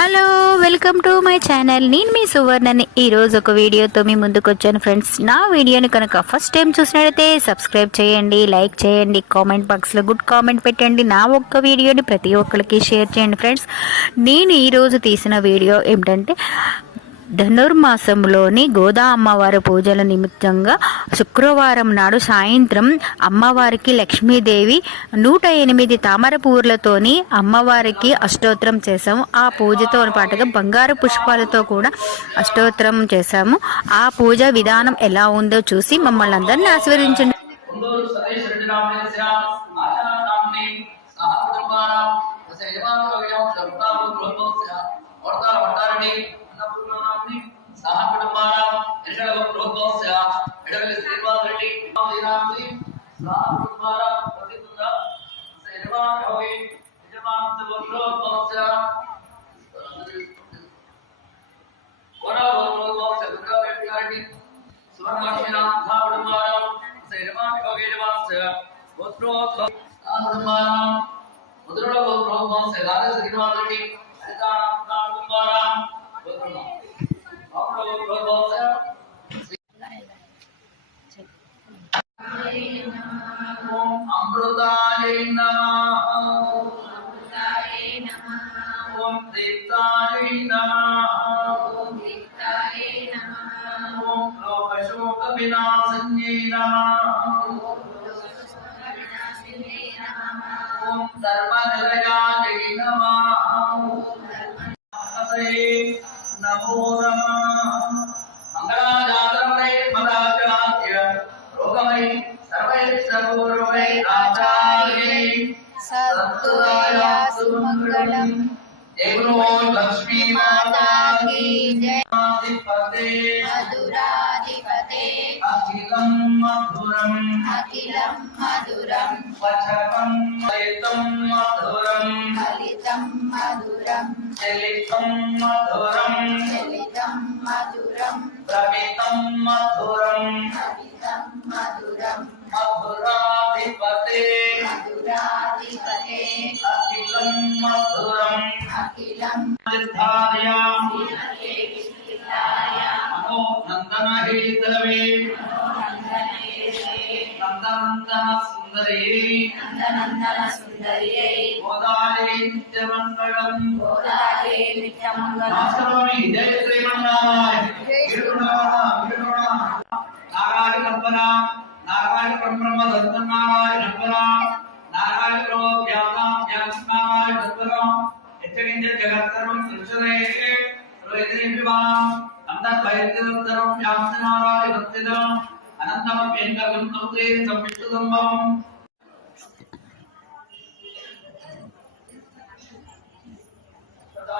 Hello welcome to my channel. నేను మీ సువర్ణని. ఈరోజు ఒక వీడియోతో మీ ముందుకు వచ్చాను ఫ్రెండ్స్. నా వీడియోని కనుక ఫస్ట్ టైం చూసినట్లయితే సబ్స్క్రైబ్ చేయండి లైక్ చేయండి కామెంట్ బాక్స్లో గుడ్ కామెంట్ పెట్టండి. నా ఒక్క వీడియోని ప్రతి ఒక్కరికి షేర్ చేయండి ఫ్రెండ్స్. నేను ఈరోజు తీసిన వీడియో ఏమిటంటే ధనుర్మాసంలోని గోదా అమ్మవారి పూజల నిమిత్తంగా శుక్రవారం నాడు సాయంత్రం అమ్మవారికి లక్ష్మీదేవి నూట ఎనిమిది తామర పూర్లతోని అమ్మవారికి అష్టోత్తరం చేసాము ఆ పూజతో పాటుగా బంగారు పుష్పాలతో కూడా అష్టోత్తరం చేశాము. ఆ పూజ విధానం ఎలా ఉందో చూసి మమ్మల్ని అందరినీ ఆశీర్వదించండి. కుందూరు సతీష్ అమృతాయ నమః ఓం దీప్తాయ నమః ఓం లోకశోక వినాశన్యై నమః ఓం ధర్మనిలయాయ నమః హరే నమో नमो नमः मङ्गलादातरमणै मदाग्राह्य रोगमै सर्वैर्सपूर्वै आचार्यै सत्त्वाया सुमङ्गलम् देवो लक्ष्मीमा మధురం అఖిలం మధురం వచనం లయితం మధురం ఫలితం మధురం చలితం మధురం చలితం మధురం ప్రమితం మధురం ఫలితం మధురం మధురాధిపతే మధురాధిపతే అఖిలం మధురం అఖిలం నిర్ధారయామి మనో నందనహేతవే నందనందన సుందరే. నందనందన సుందర్యై గోదావరి నిత్యమంగళం. గోదావరి నిత్యమంగళం. మాస్టర్వామి జయ శ్రీమన్నారాయణ. నారాయణ నంబన నారాయణ బ్రహ్మ దత్తనారాయణ నంబన నారాయణ ప్రో వ్యాసాం వ్యాసనారాయణ నంబన ఎచ్చగించ జగత్సర్వం సృష్టదే రోహితేభివాం అంతర్వైద్యసర్వం వ్యాసనారాయణ భక్తిదం. అనంతమప్యేంకగం కౌతే సంవిష్ణుదంబం సదా